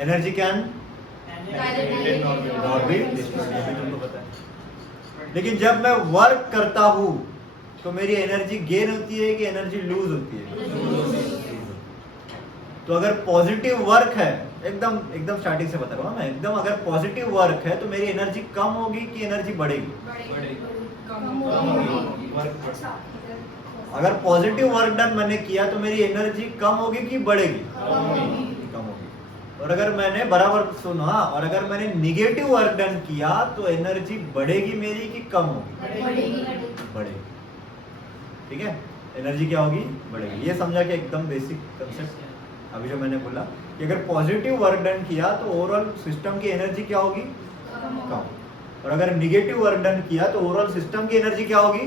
Energy can not be destroyed, ये भी तुमको पता है। लेकिन जब मैं वर्क करता हूँ तो मेरी एनर्जी गेन होती है कि एनर्जी लूज होती है? तो अगर पॉजिटिव वर्क है, एकदम एकदम स्टार्टिंग से बता रहा हूँ मैं, एकदम अगर पॉजिटिव वर्क है तो मेरी एनर्जी कम होगी कि एनर्जी बढ़ेगी? अगर पॉजिटिव वर्क डन मैंने किया तो मेरी एनर्जी कम होगी कि बढ़ेगी? कम होगी। और अगर मैंने बराबर सुना, और अगर मैंने निगेटिव वर्क डन किया तो एनर्जी बढ़ेगी मेरी कि कम होगी? बढ़ेगी। ठीक है, एनर्जी क्या होगी? बढ़ेगी। ये समझा कि एकदम बेसिक कंसेप्ट अभी जो मैंने बोला कि अगर पॉजिटिव वर्क डन किया तो ओवरऑल सिस्टम की एनर्जी क्या होगी? कम। और अगर निगेटिव वर्क डन किया तो ओवरऑल सिस्टम की एनर्जी क्या होगी?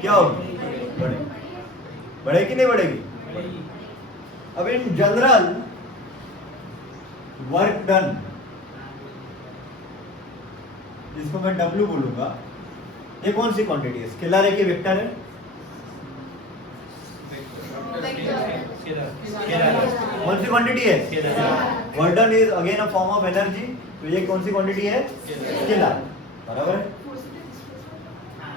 क्या होगी? बढ़ेगी। बढ़ेगी नहीं बढ़ेगी? अब इन जनरल वर्क डन, जिसको मैं W बोलूंगा, ये कौन सी क्वांटिटी है? स्केलर है कि वेक्टर है? कौन सी क्वांटिटी है? Work done is again a form of energy, तो ये कौन सी क्वांटिटी है? स्केलर। बराबर है।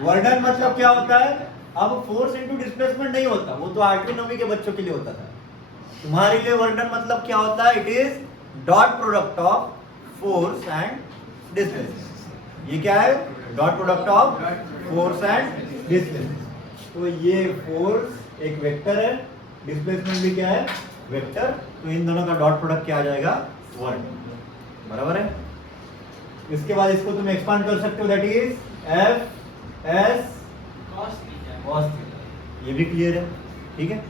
वर्क डन मतलब क्या होता है? अब फोर्स इनटू डिस्प्लेसमेंट नहीं होता, वो तो 8वीं 9वीं के बच्चों के लिए होता था। तुम्हारे लिए वर्क डन मतलब क्या होता है? It is dot product of force and displacement. ये क्या है? Dot product of force and displacement. तो ये फोर्स एक वेक्टर है, डिस्प्लेसमेंट भी क्या है? वेक्टर। तो इन दोनों का डॉट प्रोडक्ट क्या आ जाएगा? वर्क। बराबर है। इसके बाद इसको तुम एक्सपांड कर सकते हो, that is F S cos theta. ये भी क्लियर है? ठीक है।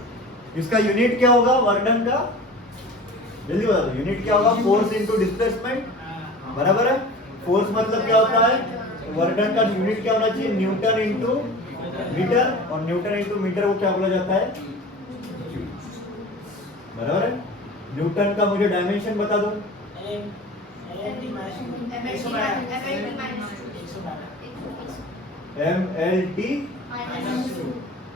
इसका यूनिट क्या होगा वर्क डन का? जल्दी बता दो, यूनिट क्या होगा? Force into displacement. बराबर है। फोर्स मतलब क्या होता है? वर्क डन का यूनिट क्या होना चाहिए? न्यूटन इनटू मीटर, और न्यूटन इनटू मीटर को क्या बोला जाता है? बराबर है। न्यूटन का मुझे डायमेंशन बता दो। MLT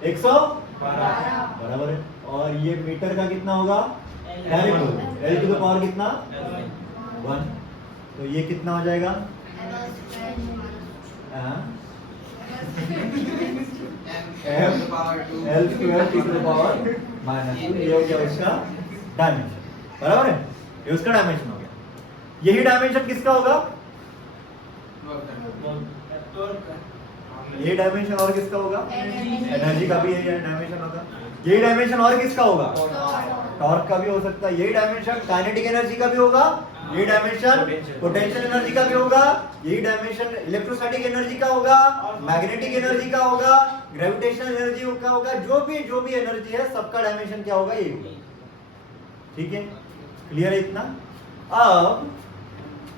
112। बराबर है। और ये मीटर का कितना होगा? L टू द पावर कितना? 1। तो ये कितना हो जाएगा? L square T to the power -2। ये हो गया उसका डायमेंशन। बराबर है। ये उसका डायमेंशन हो गया। यही डायमेंशन किसका होगा? यही डायमेंशन और किसका होगा? एनर्जी का भी यही डायमेंशन होगा। यही डायमेंशन और किसका होगा? टॉर्क का भी हो सकता है। यही डायमेंशन काइनेटिक एनर्जी का भी होगा। यही डायमेंशन पोटेंशियल एनर्जी का भी होगा। यही डायमेंशन इलेक्ट्रोस्टैटिक एनर्जी का होगा, मैग्नेटिक एनर्जी का होगा, ग्रेविटेशनल एनर्जी का होगा। जो भी एनर्जी है सबका डायमेंशन क्या होगा? ये होगा। ठीक है, क्लियर है इतना? अब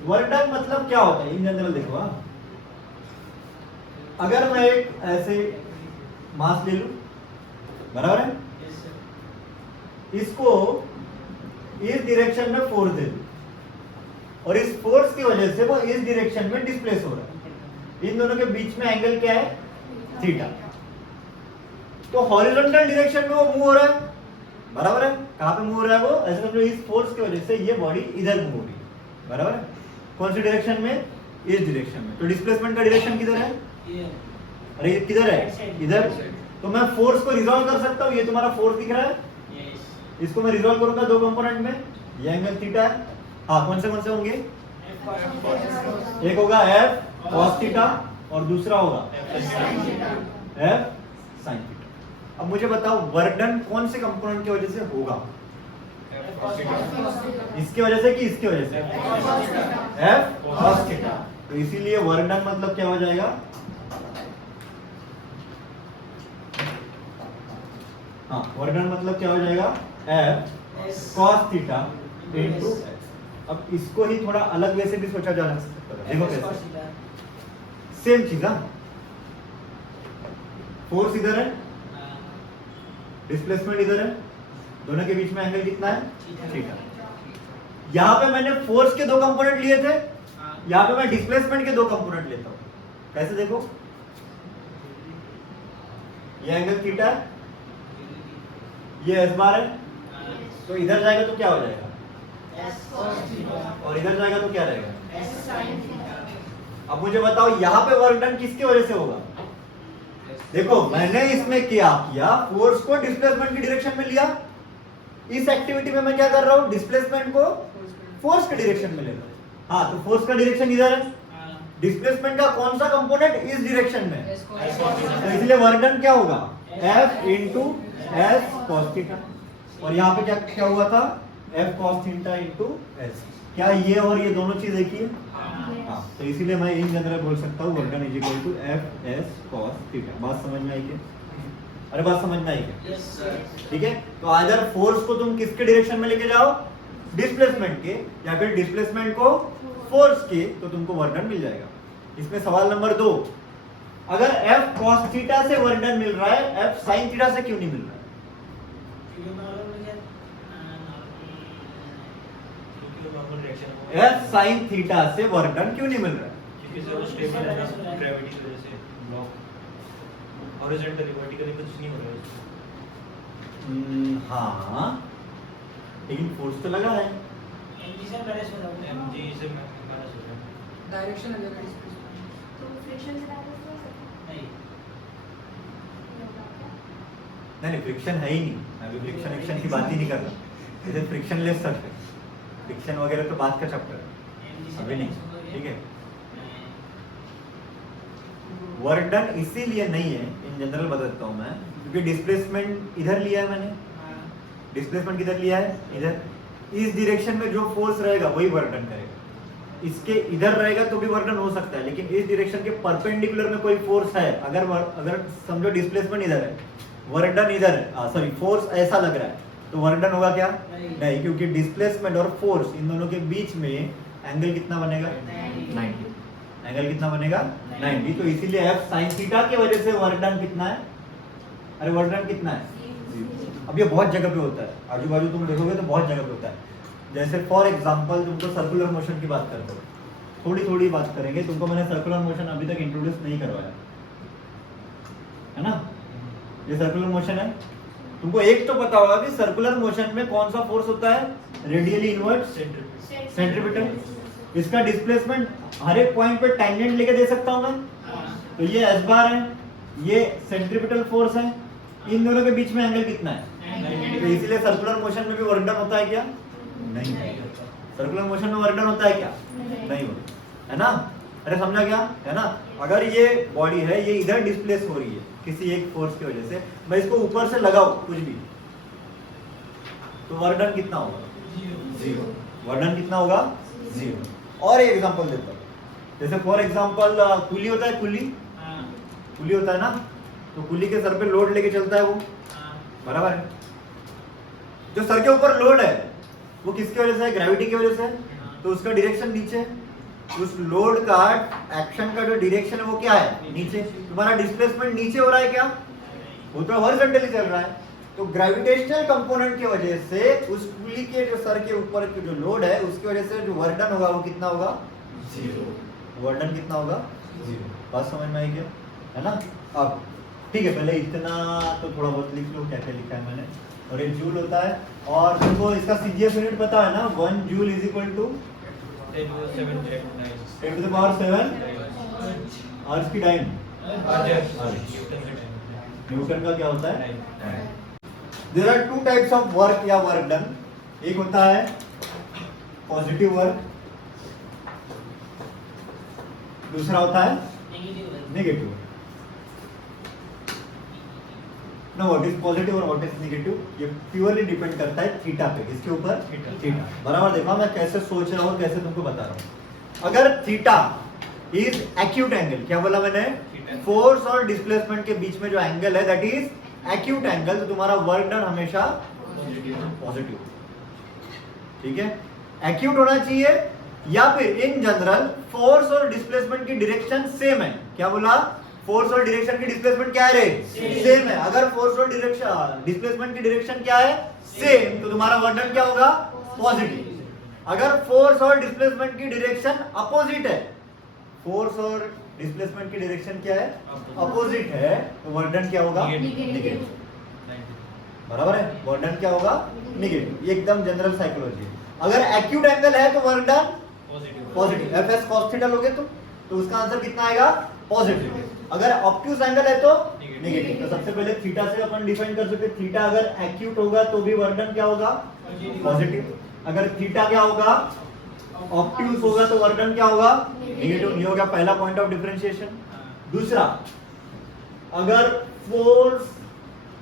वर्क डन मतलब क्या होता है इन जनरल देखो। अगर मैं एक ऐसे मास ले लूं, बराबर है, इसको इस डायरेक्शन में फोर्स दे दूं, और इस फोर्स की वजह से वो इस डायरेक्शन में डिस्प्लेस हो रहा है। इन दोनों के बीच में एंगल क्या है? थीटा। तो हॉरिजॉन्टल डायरेक्शन में वो मूव हो रहा है। बराबर है। कहां पे मूव हो रहा है वो? ऐसे समझो इस फोर्स की वजह से ये बॉडी इधर मूव हो रही है। बराबर है। कौन सी डायरेक्शन में? इस डायरेक्शन में। तो डिस्प्लेसमेंट का डायरेक्शन किधर है? अरे किधर है? इधर। तो मैं फोर्स को रिजॉल्व कर सकता हूँ। ये तुम्हारा फोर्स दिख रहा है, इसको मैं रिजॉल्व करूंगा दो कंपोनेंट में। ये एंगल थीटा है। हाँ, कौन से होंगे? एक होगा F cos थीटा और दूसरा होगा F sin थीटा। अब मुझे बताओ वर्क डन कौन से कंपोनेंट की वजह से होगा? इसकी वजह से कि इसकी वजह से? F cos theta. तो इसीलिए वर्क डन मतलब क्या हो जाएगा? हाँ, वर्क डन मतलब क्या हो जाएगा? F cos theta into x। अब इसको ही थोड़ा अलग वे से भी सोचा जा सकता है। देखो कैसे, सेम चीज। फोर्स इधर है, डिस्प्लेसमेंट इधर है, दोनों के बीच में एंगल कितना है? थीटा। यहां पे मैंने फोर्स के दो कंपोनेंट लिए थे, यहां पे मैं डिस्प्लेसमेंट के दो कंपोनेंट लेता हूं। कैसे देखो, ये एंगल थीटा है, ये एस बार है, तो इधर जाएगा तो क्या हो जाएगा? और इधर जाएगा तो क्या रहेगा? अब मुझे बताओ यहाँ पे वर्क डन किसकी वजह से होगा? देखो मैंने इसमें क्या किया, फोर्स को डिस्प्लेसमेंट की डायरेक्शन में लिया। इस एक्टिविटी में मैं क्या कर रहा हूँ? डिस्प्लेसमेंट को फोर्स के डायरेक्शन में ले रहा हूँ। हाँ, तो फोर्स का डायरेक्शन इधर है, डिस्प्लेसमेंट का कौन सा कंपोनेंट इस डायरेक्शन में, तो इसलिए वर्क डन क्या होगा? F into S cos theta. और यहाँ पे क्या क्या हुआ था? F cos theta into S. क्या ये और ये दोनों चीज एक ही है? हाँ, तो इसीलिए मैं इन जनरल बोल सकता हूँ work done is equal to F S cos theta. बात समझ में आई क्या? अरे बात समझ में आई क्या? ठीक है, तो अगर फोर्स को तुम किसके डायरेक्शन में लेके जाओ? डिस्प्लेसमेंट के, या फिर डिस्प्लेसमेंट को फोर्स के, तो तुमको वर्क डन मिल जाएगा। इसमें सवाल नंबर 2, अगर F cos थीटा से वर्क डन मिल रहा है, F sin थीटा से क्यों नहीं मिल रहा है? F sin थीटा से वर्क डन क्यों नहीं मिल रहा है? क्योंकि सर स्टेबल है ना ग्रेविटी की वजह से, ब्लॉक हॉरिजॉन्टली वर्टिकली कुछ नहीं हो रहा है। हाँ, लेकिन फोर्स तो लगा है। एमजी से मैनेज हो रहा है, एमजी से मैनेज हो रहा है। डायरेक्शन अलग है तो फ्रिक्शन से डायरेक्ट हो सकता नहीं नहीं, फ्रिक्शन है ही नहीं। अभी फ्रिक्शन की बात ही नहीं कर रहा, जैसे फ्रिक्शनलेस सर्फेस, फ्रिक्शन वगैरह तो बात का चैप्टर है, अभी नहीं। ठीक है, वर्क डन इसीलिए नहीं है, इन जनरल बताता हूँ मैं, क्योंकि डिस्प्लेसमेंट इधर लिया है मैंने। डिस्प्लेसमेंट किधर लिया है? इधर। इस डायरेक्शन में जो फोर्स रहेगा वही वर्क डन करेगा। इसके इधर रहेगा तो भी वर्क डन हो सकता है, लेकिन इस डायरेक्शन के परपेंडिकुलर में कोई फोर्स है, अगर समझो डिस्प्लेसमेंट इधर है, वर्क डन इधर है, सॉरी फोर्स ऐसा लग रहा है, तो वर्क डन होगा क्या? नहीं, क्योंकि डिस्प्लेसमेंट और फोर्स इन दोनों के बीच में एंगल कितना बनेगा? 90। एंगल कितना बनेगा? 90। तो इसीलिए F sin थीटा की वजह से वर्क डन कितना है? अरे वर्क डन कितना है? अब ये बहुत जगह पे होता है, आजू बाजू तुम देखोगे तो बहुत जगह पे होता है। जैसे फॉर एग्जांपल तुमको सर्कुलर मोशन की बात करते हो, थोड़ी बात करेंगे, तुमको मैंने सर्कुलर मोशन अभी तक इंट्रोड्यूस नहीं करवाया है ना। ये सर्कुलर मोशन है, तुमको एक तो पता होगा कि सर्कुलर मोशन में कौन सा फोर्स होता है? Radially inward centripetal. इसका डिस्प्लेसमेंट हर एक पॉइंट पे टैंजेंट लेके दे सकता हूं मैं, तो ये एस बार है, ये सेंट्रीपिटल फोर्स है, इन दोनों के बीच में एंगल कितना है? तो इसीलिए सर्कुलर मोशन में भी वर्क डन होता है क्या? नहीं। सर्कुलर मोशन में वर्क डन होता है क्या? नहीं होता है ना। अरे समझा क्या है ना? अगर ये बॉडी है, ये इधर डिस्प्लेस हो रही है किसी एक फोर्स की वजह से, मैं इसको ऊपर से लगाऊं कुछ भी, तो वर्क डन कितना होगा? 0। वर्क डन कितना होगा? 0। और एक एग्जांपल देता हूं, जैसे फॉर एग्जांपल कुली होता है, कुली होता है ना, तो कुली के सर पे लोड लेके चलता है वो, बराबर है। जो सर के ऊपर लोड है वो किसकी वजह से है? ग्रेविटी की वजह से है, तो उसका डायरेक्शन नीचे है। उस लोड का एक्शन का जो डायरेक्शन है वो क्या है? नीचे। तुम्हारा डिस्प्लेसमेंट नीचे हो रहा है क्या? वो तो हॉरिजॉन्टली चल रहा है। तो ग्रेविटेशनल कंपोनेंट की वजह से उस पुली के जो सर के ऊपर के जो लोड है उसकी वजह से जो वर्क डन होगा वो कितना होगा? 0। वर्क डन कितना होगा? 0। बात समझ में आई क्या? है ना। अब ठीक है, पहले इतना तो थोड़ा बहुत लिख लो क्या क्या लिखा है मैंने। और एक जूल होता है, और तुमको इसका सीजीएस यूनिट पता है ना, 1 joule is equal to 10 to the power 7 erg की टाइम। न्यूटन का क्या होता है? There are 2 types of work या वर्क डन। एक होता है पॉजिटिव वर्क, दूसरा होता है negative. No, what is positive और व्हाट इज नेगेटिव, ये प्योरली डिपेंड करता है थीटा पे। किसके ऊपर? थीटा। बराबर। देखो मैं कैसे सोच रहा हूँ, कैसे तुमको बता रहा हूँ। अगर थीटा इज एक्यूट एंगल, क्या बोला मैंने? फोर्स और डिस्प्लेसमेंट के बीच में जो एंगल है दैट इज एक्यूट एंगल, तो तुम्हारा वर्क डन हमेशा पॉजिटिव। ठीक है, एक्यूट होना चाहिए, या फिर इन जनरल फोर्स और डिस्प्लेसमेंट की डायरेक्शन सेम है। क्या बोला? फोर्स और डायरेक्शन की डिस्प्लेसमेंट क्या है रे? सेम है। अगर फोर्स और डायरेक्शन डिस्प्लेसमेंट की डायरेक्शन क्या है? सेम, तो तुम्हारा वर्क डन क्या होगा? पॉजिटिव। अगर फोर्स और डिस्प्लेसमेंट की डायरेक्शन अपोजिट है, फोर्स और डिस्प्लेसमेंट की डायरेक्शन क्या है? अपोजिट है, तो वर्क डन क्या होगा? नेगेटिव। बराबर है, वर्क डन क्या होगा? नेगेटिव। ये एकदम जनरल साइकोलॉजी है। अगर एक्यूट एंगल है तो work done positive positive, F S cos theta लोगे तो उसका आंसर कितना आएगा पॉजिटिव। अगर ऑब्ट्यूज एंगल है तो नेगेटिव। तो सबसे पहले थीटा से अपन डिफाइन कर सकते हैं, थीटा अगर एक्यूट होगा तो भी वर्क डन क्या होगा पॉजिटिव, अगर थीटा क्या होगा ऑब्ट्यूज होगा तो वर्क डन क्या होगा नेगेटिव। ये हो गया पहला पॉइंट ऑफ डिफरेंशिएशन। दूसरा, अगर फोर्स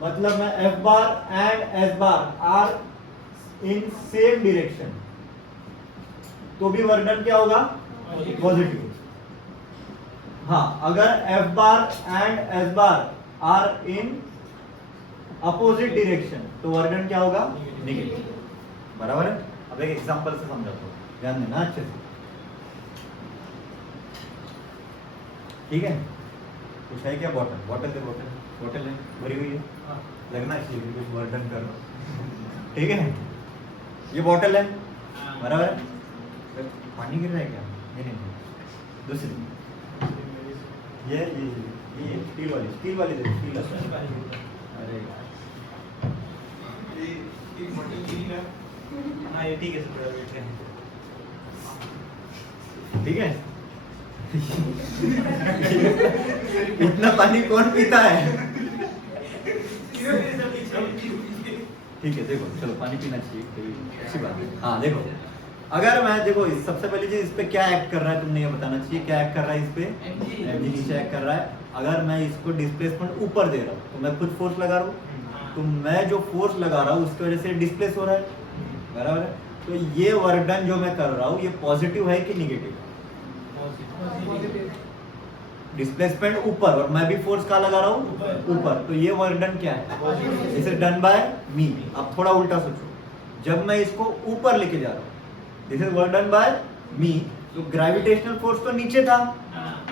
मतलब मैं F bar and S bar are in same direction तो भी वर्क डन क्या होगा पॉजिटिव। हाँ, अगर F bar and S bar are in opposite direction तो वर्क डन क्या होगा नेगेटिव। बराबर है। अब एक एग्जांपल से समझाता हूँ, ध्यान देना अच्छे से, ठीक है। कुछ है क्या? बॉटल बॉटल दे, बॉटल बॉटल है भरी हुई है, लगना चाहिए कुछ वर्क डन करना, ठीक है। ये बॉटल है, बराबर है। पानी गिर रहा है क्या? नहीं नहीं नहीं। दूसरी ये स्टील वाली दे, स्टील अरे यार, हाँ ये ठीक है सर, बैठ रहे हैं। ठीक है। इतना पानी कौन पीता है? ठीक है, देखो चलो पानी पीना चाहिए, कोई अच्छी बात है। हाँ देखो, अगर मैं देखो सबसे पहली चीज इस पे क्या एक्ट कर रहा है तुमने ये बताना चाहिए, क्या एक्ट कर रहा है इस पे? एमजी नीचे एक्ट कर रहा है। अगर मैं इसको डिस्प्लेसमेंट ऊपर दे रहा हूँ तो मैं खुद फोर्स लगा रहा हूँ, तो मैं जो फोर्स लगा रहा हूँ उसकी वजह से डिस्प्लेस हो रहा है, बराबर है। तो ये वर्क डन जो मैं कर रहा हूँ ये पॉजिटिव है कि निगेटिव? डिस्प्लेसमेंट ऊपर और मैं भी फोर्स कहाँ लगा रहा हूँ ऊपर, तो ये वर्क डन क्या है? इज डन बाय मी। अब थोड़ा उल्टा सोचो, जब मैं इसको ऊपर लेके जा रहा हूँ this is work done by me, तो ग्रेविटेशनल फोर्स तो नीचे था,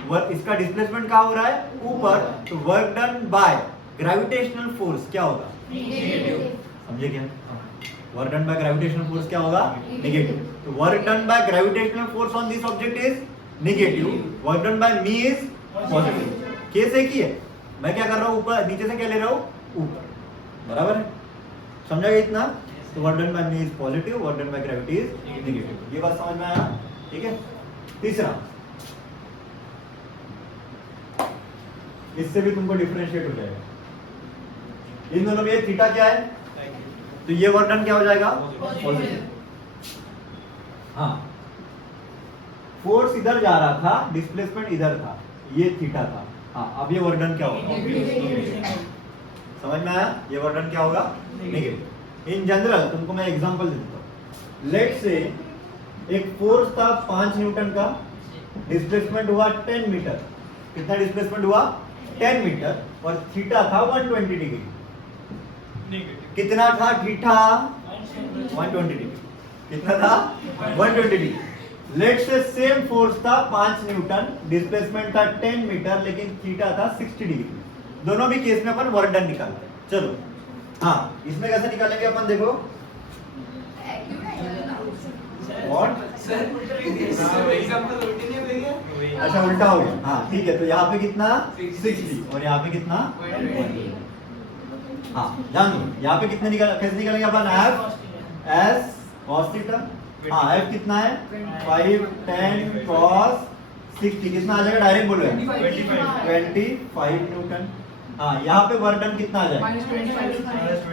वर्क इसका डिस्प्लेसमेंट कहाँ हो रहा है ऊपर, तो work done by gravitational force क्या होगा समझे क्या? Work done by gravitational force क्या होगा नेगेटिव। तो work done by gravitational force on this object is negative, work done by me is positive. Case एक ही है, मैं क्या कर रहा हूँ ऊपर, नीचे से क्या ले रहा हूँ ऊपर, बराबर है। समझा गया इतना? तो work done by me is positive, work done by gravity is negative. ये बात समझ में आया? ठीक है। तीसरा, इससे भी तुमको डिफरेंशिएट हो जाएगा। इन दोनों में ये थीटा क्या है, तो ये वर्क डन क्या हो जाएगा पॉजिटिव। हाँ, फोर्स इधर जा रहा था, डिस्प्लेसमेंट इधर था, ये थीटा था। हाँ, अब ये वर्क डन क्या होगा? समझ में आया? ये वर्क डन क्या होगा नेगेटिव। इन जनरल तुमको मैं एग्जांपल देता हूँ। लेट से एक फोर्स था 5 न्यूटन का, डिस्प्लेसमेंट हुआ 10 मीटर। कितना डिस्प्लेसमेंट हुआ? 10 मीटर, और थीटा था 120 डिग्री। कितना था थीटा? 120 डिग्री। कितना था? 120 डिग्री। लेट से सेम फोर्स था 5 न्यूटन, डिस्प्लेसमेंट था 10 मीटर, लेकिन थीटा था 60 डिग्री। दोनों भी केस में अपन वर्क डन निकालते हैं। चलो, हाँ, इसमें कैसे निकालेंगे अपन? देखो व्हाट, अच्छा उल्टा हो गया। हाँ ठीक है, तो यहाँ पे कितना 60 और यहाँ पे कितना 120। हाँ जान दो, यहाँ पे कितने निकाल, कैसे निकालेंगे अपन? F S cos theta. हाँ, एफ कितना है 5 10 कॉस 60, कितना आ जाएगा? डायरेक्ट बोलो 25 न्यूटन। हाँ, यहाँ पे वर्क डन कितना आ जाएगा?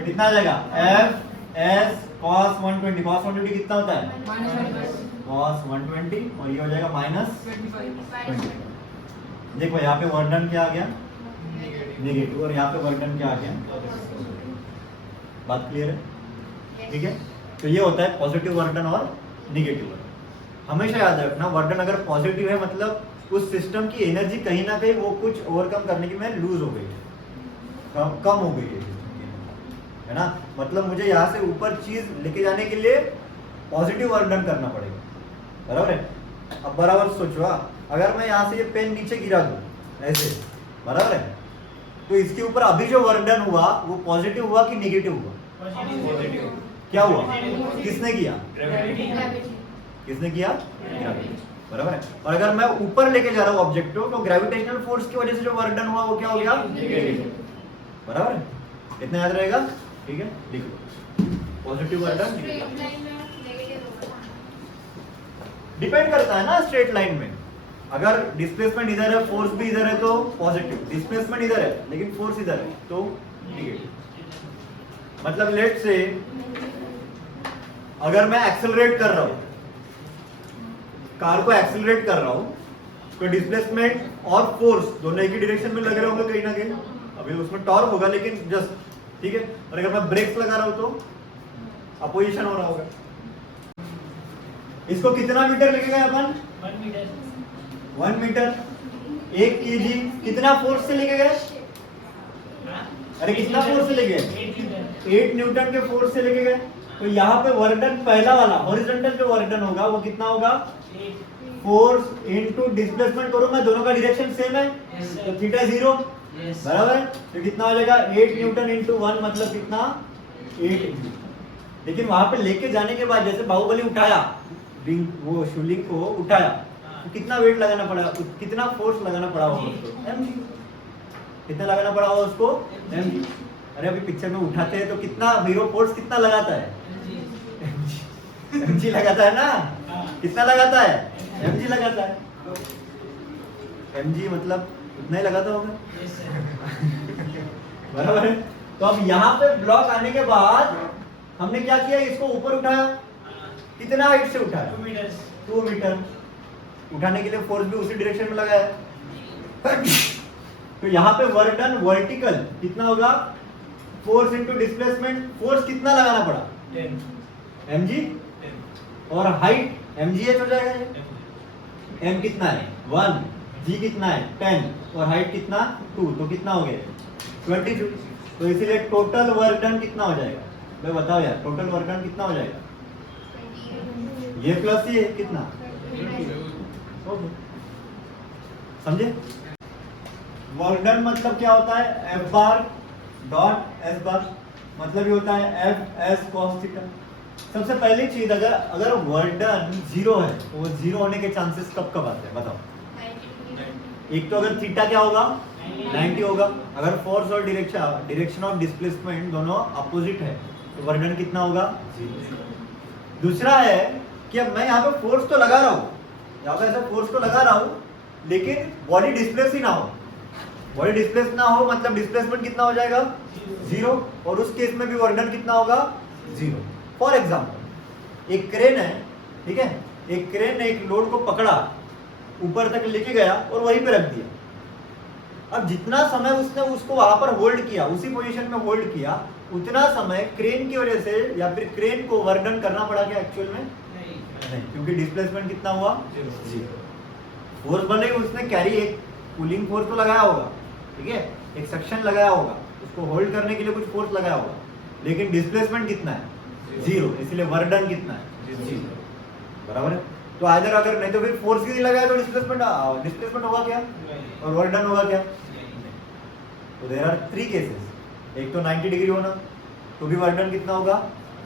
कितना आ जाएगा? F S cos 120। कॉस 120 कितना होता है? कॉस 120, और ये हो जाएगा माइनस 20। देखो यहाँ पे वर्क डन क्या आ गया? नेगेटिव, और यहाँ पे वर्क डन क्या आ गया? बात क्लियर है? ठीक है। तो ये होता है पॉजिटिव वर्क डन और नेगेटिव वर्क डन। हमेशा याद रखना, वर्क डन अगर पॉजिटिव है मतलब उस सिस्टम की एनर्जी कहीं ना कहीं वो कुछ ओवरकम करने की में लूज हो गई है, कम हो गई है ना। मतलब मुझे यहाँ से ऊपर चीज लेके जाने के लिए पॉजिटिव वर्क डन करना पड़ेगा, बराबर है। अब बराबर सोचो, अगर मैं यहाँ से ये पेन नीचे गिरा दूं ऐसे, बराबर है, तो इसके ऊपर अभी जो वर्क डन हुआ वो पॉजिटिव हुआ कि नेगेटिव हुआ? पॉजिटिव। क्या हुआ? किसने किया? ग्रेविटी। किसने किया? ग्रेविटी, बराबर है। और अगर मैं ऊपर लेके जा रहा हूँ ऑब्जेक्ट को, तो ग्रेविटेशनल फोर्स की वजह से जो वर्क डन हुआ वो क्या हो गया? नेगेटिव, बराबर है। इतना याद रहेगा? ठीक है, लिख लो positive work done. Straight line में नेगेटिव होगा। डिपेंड करता है ना स्ट्रेट लाइन में। अगर डिस्प्लेसमेंट इधर है, फोर्स भी इधर है तो पॉजिटिव, डिस्प्लेसमेंट इधर है लेकिन फोर्स इधर है तो नेगेटिव। मतलब लेट से अगर मैं एक्सेलरेट कर रहा हूं, कार को एक्सेलरेट कर रहा हूं, तो डिस्प्लेसमेंट और फोर्स दोनों एक ही डायरेक्शन में लग रहे होंगे कहीं ना कहीं। अभी उसमें टॉर्क होगा लेकिन जस्ट ठीक है। और अगर मैं ब्रेक्स लगा रहा हूं तो अपोजिशन हो रहा होगा। इसको कितना मीटर लेके गए अपन? 1 मीटर। 1 मीटर। 1 kg कितना फोर्स से लेके गए? अरे कितना फोर्स से लेके गए? 8 न्यूटन के फोर्स से लेके गए। तो यहाँ पे वर्क डन पहला वाला हॉरिजॉन्टल जो वर्क डन होगा वो कितना होगा? फोर्स इनटू डिस्प्लेसमेंट करो मैं, दोनों का डायरेक्शन सेम है तो थीटा 0 बराबर। तो कितना हो जाएगा? 8 न्यूटन इनटू 1 मतलब कितना? 8। लेकिन वहां पे लेके जाने के बाद जैसे बाहुबली उठाया, वो शिवलिंग को उठाया तो कितना वेट लगाना पड़ा, कितना फोर्स लगाना पड़ा होगा उसको? mg। कितना लगाना पड़ा होगा उसको? mg। अरे अभी पिक्चर में उठाते हैं तो कितना हीरो फोर्स कितना लगाता है? mg लगाता है ना। कितना लगाता है? mg लगाता है। mg मतलब उतना ही लगाता होगा बराबर है। तो अब यहाँ पे ब्लॉक आने के बाद हमने क्या किया? इसको ऊपर उठाया। कितना हाइट से उठाया? 2 मीटर। उठाने के लिए फोर्स भी उसी डायरेक्शन में लगाया। तो यहाँ पे वर्क डन वर्टिकल कितना होगा? Force into displacement. फोर्स कितना लगाना पड़ा? 10 mg। 10 और हाइट mgh हो जाएगा ये। m कितना है? 1। g कितना है? 10। और हाइट कितना? 2। तो कितना हो गया? 22। तो इसीलिए टोटल वर्क डन कितना हो जाएगा? मैं बताओ यार, टोटल वर्क डन कितना हो जाएगा? ये प्लस ये कितना? समझे? वर्क डन मतलब क्या होता है? F बार डॉट S बार, मतलब ये होता है F S cos थीटा। सबसे पहली चीज, अगर वर्क डन 0 है तो वो 0 होने के चांसेस कब कब आते हैं बताओ? एक तो अगर थीटा क्या होगा? 90 होगा। अगर फोर्स और डायरेक्शन ऑफ डिस्प्लेसमेंट दोनों अपोजिट है तो वर्क डन कितना होगा? 0। दूसरा है कि अब मैं यहाँ पे फोर्स तो लगा रहा हूँ, यहाँ पे ऐसा फोर्स तो लगा रहा हूँ लेकिन बॉडी डिस्प्लेस ही ना हो। बॉडी डिस्प्लेस ना हो मतलब डिस्प्लेसमेंट कितना हो जाएगा? 0। और उस केस में भी वर्क डन कितना होगा? 0। फॉर एग्जाम्पल एक क्रेन है, ठीक है, एक क्रेन ने एक लोड को पकड़ा, ऊपर तक लेके गया और वहीं पे रख दिया। अब जितना समय उसने उसको वहां पर होल्ड किया, उसी पोजीशन में होल्ड किया, उतना समय क्रेन की वजह से या फिर क्रेन को वर्क डन करना पड़ा क्या एक्चुअल में? नहीं, क्योंकि डिस्प्लेसमेंट कितना हुआ? 0। फोर्स भले उसने कैरी, एक पुलिंग फोर्स तो लगाया होगा, ठीक है, एक सेक्शन लगाया होगा, उसको होल्ड करने के लिए कुछ फोर्स लगाया होगा, लेकिन डिस्प्लेसमेंट कितना है? 0। इसलिए वर्क डन कितना है? 0। बराबर है। तो अगर नहीं तो फिर फोर्स ही नहीं लगाया तो डिस्प्लेसमेंट होगा क्या और वर्क डन होगा क्या? तो देयर आर 3 केसेस। एक तो 90 डिग्री होना तो भी वर्क डन कितना होगा?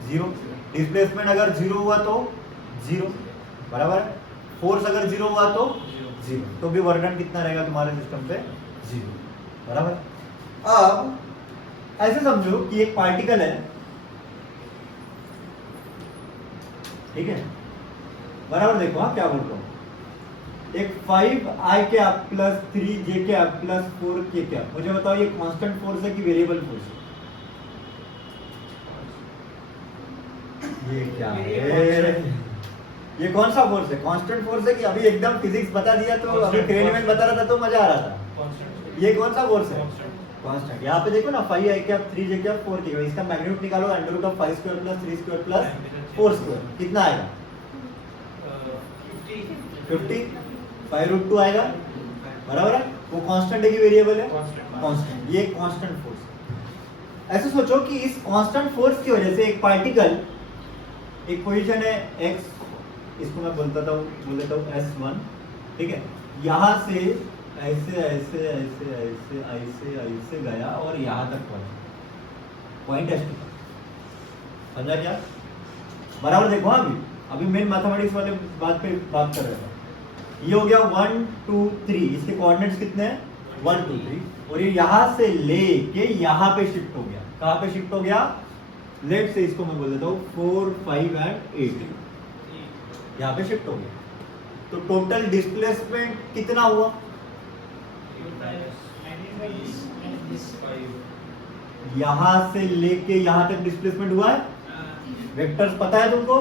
0। डिस्प्लेसमेंट अगर 0 हुआ तो 0, बराबर है। फोर्स अगर 0 हुआ तो 0, तो भी वर्क डन कितना रहेगा तुम्हारे सिस्टम पे? 0, बराबर। अब ऐसे समझो कि एक पार्टिकल है, ठीक है, बराबर। देखो हाँ क्या बोलता हूं, एक 5i cap plus 3j cap plus 4k cap, मुझे बताओ ये कांस्टेंट फोर्स है कि वेरिएबल फोर्स है? ये क्या है? ये कौन सा फोर्स है? कांस्टेंट फोर्स है कि अभी एकदम फिजिक्स बता दिया तो अभी एक्सपेरिमेंट बता रहा था तो मजा आ रहा था। ये कौन सा फोर्स है? कांस्टेंट। यहाँ पे देखो ना 5i cap 3j cap 4k, इसका मैग्नीट्यूड निकालो, under root of 5 square plus 3 square plus 4 square, कितना आएगा? 50। 5√2 आएगा, बराबर है। वो कांस्टेंट है कि वेरिएबल है? कांस्टेंट। ये कांस्टेंट फोर्स है। ऐसे सोचो कि इस कांस्टेंट फोर्स की वजह से एक पार्टिकल, एक पोजीशन है x, इसको मैं बोल देता हूँ S1, ठीक है, यहाँ से ऐसे ऐसे ऐसे ऐसे ऐसे ऐसे गया और यहाँ तक पहुंचा, पॉइंट S2, समझा क्या? बराबर। देखो अभी मेन मैथमेटिक्स वाले बात पे बात कर रहे थे। ये हो गया 1 2 3, इसके कोऑर्डिनेट्स कितने हैं? 1 2 3, और ये यहाँ से लेके यहाँ पे शिफ्ट हो गया। कहाँ पे शिफ्ट हो गया? लेट से इसको मैं बोल देता हूँ 4 5 एंड 8, यहाँ पे शिफ्ट हो गया। तो टोटल डिस्प्लेसमेंट कितना हुआ? यहां से लेके यहां तक डिस्प्लेसमेंट हुआ है। वेक्टर्स पता है तुमको?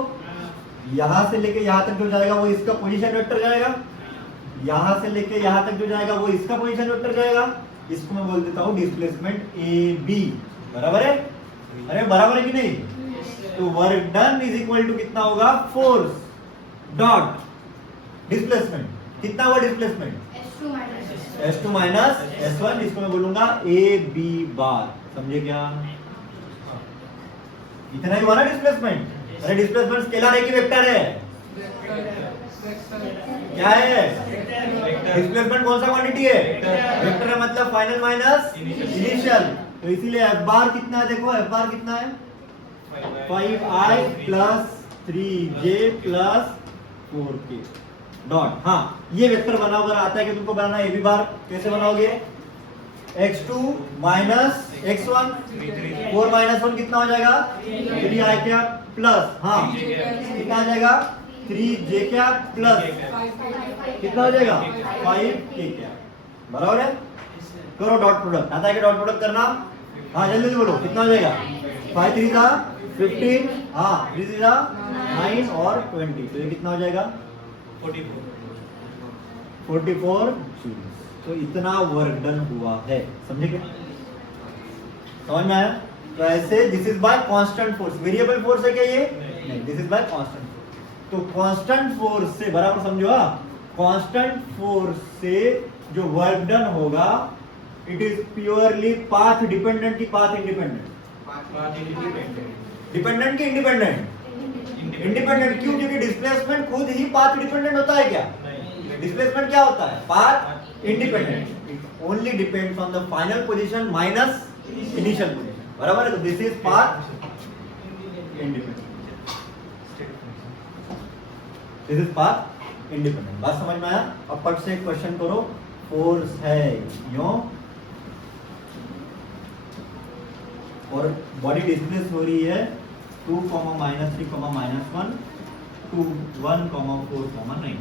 यहां से लेके यहां तक जो जाएगा वो इसका पोजीशन वेक्टर जाएगा, यहां से लेके यहां तक जो जाएगा वो इसका पोजीशन वेक्टर जाएगा। इसको मैं बोल देता हूं डिस्प्लेसमेंट ए बी। बराबर है? अरे बराबर है कि नहीं? तो work done is equal to कितना होगा? Force dot displacement. कितना हुआ डिस्प्लेसमेंट? S2 minus S1। इसको मैं बोलूंगा ए बी बार। समझे क्या? इतना ही हुआ ना डिस्प्लेसमेंट। अरे डिस्प्लेसमेंट स्केलर है कि वेक्टर है? क्या है? डिस्प्लेसमेंट कौन सा क्वांटिटी है? वेक्टर है, मतलब फाइनल माइनस इनिशियल। तो इसीलिए एफ बार कितना है? देखो एफ बार कितना है? 5i plus 3j plus 4k dot. हाँ, ये वेक्टर बनाकर आता है कि तुमको बनाना है ए बी बार। कैसे बनाओगे? x2 माइनस x1, 4 माइनस 1 कितना हो जाएगा? 3i क्या प्लस, हाँ कितना आ जाएगा? 3j क्या प्लस कितना हो जाएगा? 5k क्या। बराबर है? करो डॉट प्रोडक्ट। आता है कि डॉट प्रोडक्ट करना? हाँ जल्दी से बोलो कितना हो जाएगा? 5 3 का 15, हाँ 3 3 का 9 और 20। तो ये कितना हो जाएगा? 44 जूल। तो इतना वर्क डन हुआ है। समझे क्या? समझ में आया? तो ऐसे this is by constant force. Variable force है क्या ये? नहीं, this is by constant force. तो कांस्टेंट फोर्स से, बराबर समझो, हाँ कांस्टेंट फोर्स से जो वर्क डन होगा it is purely path dependent की पाथ इंडिपेंडेंट? डिपेंडेंट की इंडिपेंडेंट? इंडिपेंडेंट। क्यों? क्योंकि डिस्प्लेसमेंट खुद ही पाथ डिपेंडेंट होता है क्या? डिस्प्लेसमेंट क्या होता है? Path independent. It only depends on the final position minus initial position. बराबर है? तो this is path independent. This is path independent. बात समझ में आया? अब पट से एक क्वेश्चन करो। फोर्स है यो और बॉडी डिस्प्लेस हो रही है 2, -3, -1 to 1, 4, 9।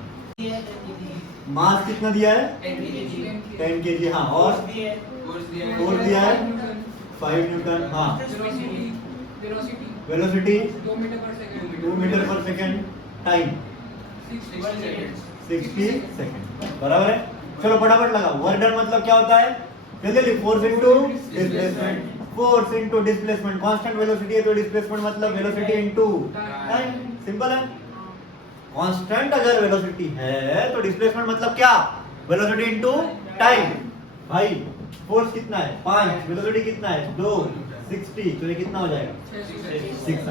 मास कितना दिया है? 10 kg। हाँ, और फोर्स दिया है 5 न्यूटन। हाँ, वेलोसिटी 2 मीटर पर सेकेंड। Time 60 second. बराबर है? चलो फटाफट लगाओ। वर्क डन मतलब क्या होता है? जल्दी force into displacement. Force into displacement. Constant velocity है तो डिस्प्लेसमेंट मतलब वेलोसिटी इनटू टाइम। सिंपल है। कांस्टेंट अगर वेलोसिटी है तो डिस्प्लेसमेंट मतलब क्या? Velocity into time. भाई फोर्स कितना है? 5, वेलोसिटी कितना है? 2, 60। तो ये कितना हो जाएगा? 600।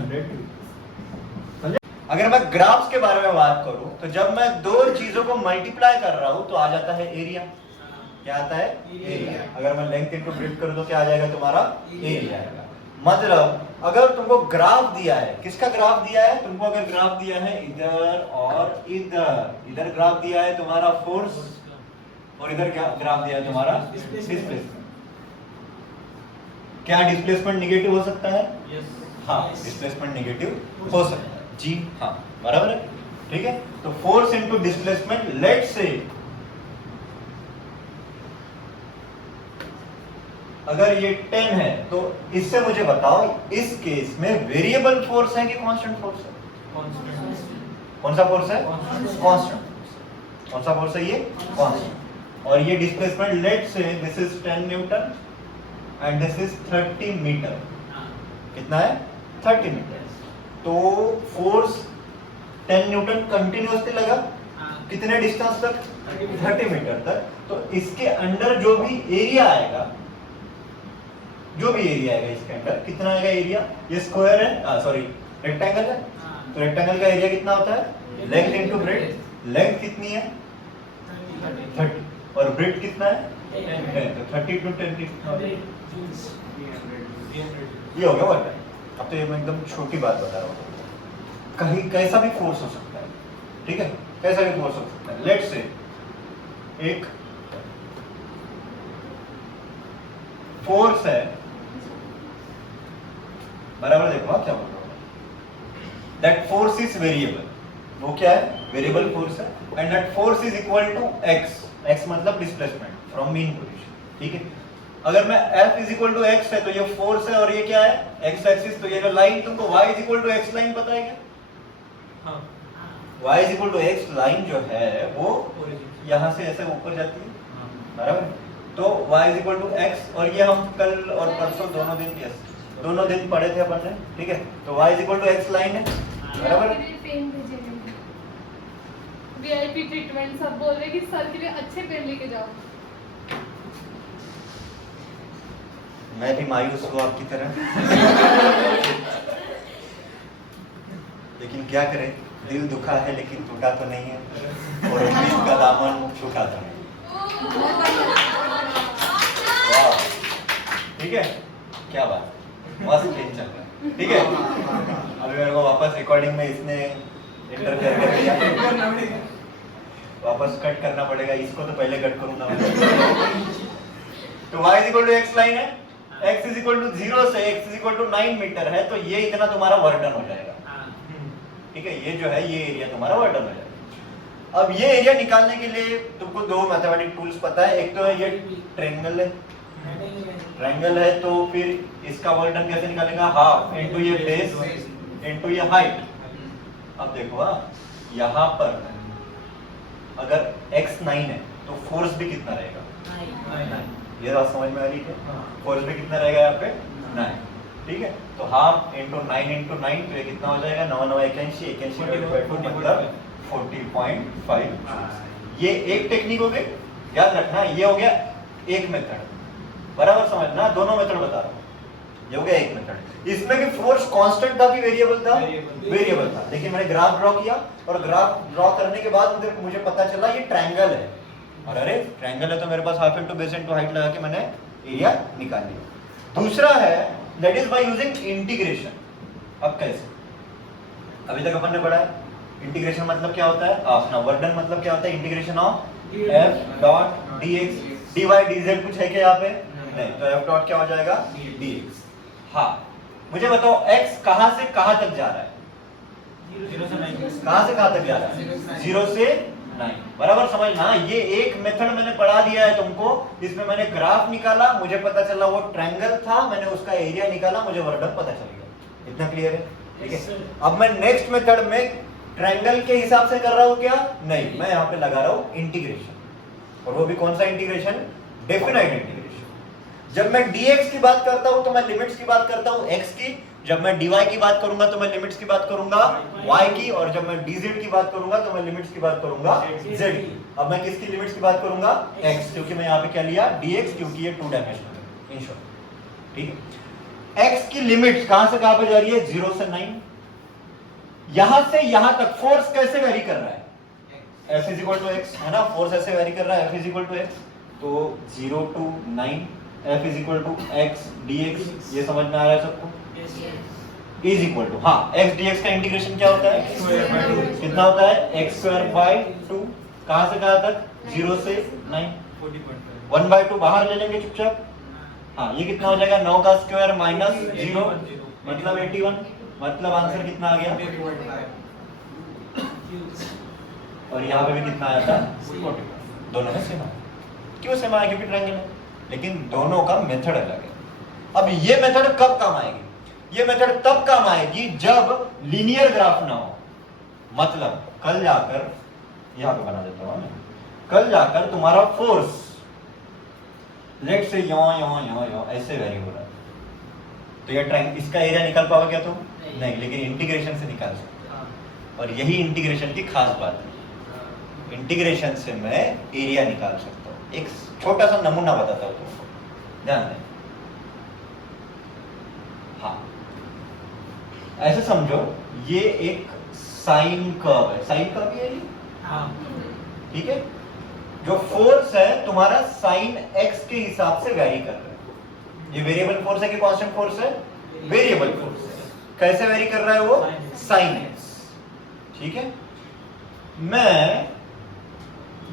समझे? अगर मैं ग्राफ्स के बारे में बात करूं तो जब मैं दो चीजों को मल्टीप्लाई कर रहा हूं तो आ जाता है एरिया। क्या आता है? एरिया। अगर मैं लेंथ इनटू ब्रेड्थ कर दूं क्या आ जाएगा तुम्हारा? एरिया आएगा। मतलब अगर तुमको ग्राफ दिया है, किसका ग्राफ दिया है तुमको? अगर ग्राफ दिया है इधर और इधर, इधर ग्राफ दिया है तुम्हारा फोर्स और इधर क्या ग्राफ दिया है तुम्हारा? डिस्प्लेसमेंट। क्या डिस्प्लेसमेंट नेगेटिव हो सकता है? हाँ, डिस्प्लेसमेंट नेगेटिव हो सकता है। जी हाँ, बराबर है। ठीक है, तो फोर्स इनटू डिस्प्लेसमेंट। लेट से अगर ये 10 है तो इससे मुझे बताओ इस केस में वेरिएबल फोर्स है कि कांस्टेंट फोर्स है? कौन सा फोर्स है? कांस्टेंट। कौन सा फोर्स है ये? कांस्टेंट। और ये displacement let say this is 10 Newton and this is 30 metre. कितना है? 30 मीटर। तो फोर्स 10 न्यूटन कंटिन्यूअसली लगा कितने डिस्टेंस तक? 30 मीटर तक। तो इसके अंदर जो भी एरिया आएगा, जो भी एरिया आएगा इसके अंदर, कितना आएगा एरिया? ये स्क्वायर है, सॉरी रेक्टेंगल है, तो रेक्टेंगल का एरिया कितना होता है? Length into breadth. लेंथ कितनी है? 30 और ब्रेड्थ कितना है? 10। तो 30 × 10 कितना होगा? ये हो गया वर्क। अब तो ये मैं एकदम छोटी बात बता रहा हूँ। कहीं कैसा भी फोर्स हो सकता है, ठीक है? कैसा भी फोर्स हो सकता है। लेट से एक फोर्स है, बराबर देखो क्या बोल रहा हूँ। That force is variable. वो क्या है? वेरिएबल फोर्स है and that force is equal to X, X मतलब डिस्प्लेसमेंट फ्रॉम मीन पोजीशन, ठीक है। अगर मैं F is equal to X है तो ये फोर्स है और ये क्या है एक्स एक्सिस, तो ये जो लाइन तुमको y is equal to X line पता है क्या? हाँ y is equal to X line जो है वो origin। यहाँ से ऐसे ऊपर जाती है, हाँ। बराबर। तो y is equal to X, और ये हम कल और परसों दोनों दिन पढ़े थे अपन ने, ठीक है। तो y is equal to X line है, बराबर। पेन भेजेंगे, वीआईपी ट्रीटमेंट सब बोल रहे कि सर के लिए अच्छे पेन लेके जाओ। मैं भी मायूस हुआ आपकी तरह लेकिन क्या करें, दिल दुखा है लेकिन टूटा तो नहीं है, और उम्मीद का दामन छूटा तो नहीं। वाह, ठीक है, क्या बात, मस्त दिन चल रहा है, ठीक है। अभी मेरे को वापस रिकॉर्डिंग में इसने इंटरफेयर कर दिया, वापस कट करना पड़ेगा इसको, तो पहले कट करूंगा तो y is equal to X line है, x इज इक्वल टू 0 से x is equal to 9 metre है, तो ये इतना तुम्हारा वर्क डन हो जाएगा, ठीक है। ये जो है ये एरिया तुम्हारा वर्क डन हो जाएगा। अब ये एरिया निकालने के लिए तुमको दो मैथमेटिक टूल्स पता है, एक तो है ये ट्रायंगल है, ट्रायंगल है तो फिर इसका वर्क डन कैसे निकालेगा, हाफ इनटू ये बेस इनटू ये हाइट। अब देखो यहाँ पर अगर x 9 है तो फोर्स भी कितना रहेगा, 9। ये बात समझ में आ रही है, फोर्स भी कितना रहेगा यहाँ पे 9, ठीक है। तो हाफ इंटू 9 इंटू 9, तो ये कितना हो जाएगा 9 9 81 81 मतलब 40.5। ये एक टेक्निक हो गई, याद रखना ये हो गया एक मेथड, बराबर समझना, दोनों मेथड बता रहा हूँ, ये हो गया एक मेथड। इसमें कि फोर्स कांस्टेंट था कि वेरिएबल था, वेरिएबल था। देखिए मैंने ग्राफ ड्रॉ किया और ग्राफ ड्रॉ करने के बाद मुझे पता चला ये ट्रायंगल है, और अरे ट्रायंगल है तो मेरे पास half into base into height लगा के मैंने एरिया निकाल लिया। दूसरा है that is by using integration. अब कैसे, अभी तक अपन ने पढ़ा है इंटीग्रेशन मतलब क्या होता है, अपना वर्क डन मतलब क्या होता है, integration of f dot dx dy dz कुछ है क्या यहाँ पे, नहीं, तो f डॉट क्या हो जाएगा dx। हाँ मुझे बताओ x कहां से कहां तक जा रहा है, 0 से 9, कहां से कहां तक जा रहा है, 0 से 9, बराबर समझना। ये एक मेथड मैंने पढ़ा दिया है तुमको, इसमें मैंने ग्राफ निकाला, मुझे पता चला वो ट्रायंगल था, मैंने उसका एरिया निकाला, मुझे वर्क डन पता चल गया। इतना क्लियर है, ठीक है। अब मैं नेक्स्ट मेथड में ट्रायंगल के हिसाब से कर रहा हूं क्या, नहीं, मैं यहाँ पे लगा रहा हूं इंटीग्रेशन, और वो भी कौन सा इंटीग्रेशन, डेफिनाइट इंटीग्रेशन। जब मैं dx की बात करता हूं तो मैं लिमिट्स की बात करता हूं x की, जब मैं dy की बात करूंगा तो मैं लिमिट्स की बात करूंगा y की, और जब मैं dz की बात करूंगा तो मैं लिमिट्स की बात करूंगा z की। अब मैं किसकी लिमिट्स की बात करूंगा, x, क्योंकि मैं यहाँ पे क्या लिया dx, क्योंकि ये 2 डायमेंशनल है, इन शॉर्ट, ठीक है। x की लिमिट्स कहां से कहां पे जा रही है, 0 से 9, यहां से यहां तक फोर्स कैसे वेरी कर रहा है, F is equal to X है ना, फोर्स ऐसे वेरी कर रहा है F is equal to X, तो 0 to 9 F is equal to X dx, ये समझ में आ रहा है सबको, इज इक्वल टू, हाँ x dx का इंटीग्रेशन क्या होता है, कितना होता है x स्क्वायर बाय 2, कहां से कहां तक, 0 से 9, 1/2 बाहर ले लेंगे चुपचाप, हाँ ये कितना हो जाएगा 9 का स्क्वायर माइनस 0 मतलब 81, मतलब आंसर कितना आ गया, और यहाँ पे भी कितना आया था 40, दोनों में सेम आया। क्यों सेम आया, क्योंकि ट्रायंगल है, लेकिन दोनों का मेथड अलग है। अब ये मेथड कब काम आएगी, ये मेथड तब काम आएगी जब लीनियर ग्राफ ना हो, मतलब कल जाकर, यहाँ पे बना देता हूँ, कल जाकर तुम्हारा फोर्स लेट से यो ऐसे वेरी हो रहा है, तो ये ट्रायंगल, इसका एरिया निकाल पाओगे क्या तुम, नहीं, लेकिन इंटीग्रेशन से निकाल सकते हो, और यही इंटीग्रेशन की खास बात है, इंटीग्रेशन से मैं एरिया निकाल सकता हूँ। एक छोटा सा नमूना बताता हूँ तुमको, ध्यान दें, हाँ ऐसे समझो, ये एक साइन कर्व है, साइन कर्व ही है ये, ठीक है। जो फोर्स है तुम्हारा साइन x के हिसाब से वेरी कर रहा है, ये वेरिएबल फोर्स है कि कांस्टेंट फोर्स है, वेरिएबल फोर्स है, कैसे वेरी कर रहा है वो, साइन x, ठीक है। मैं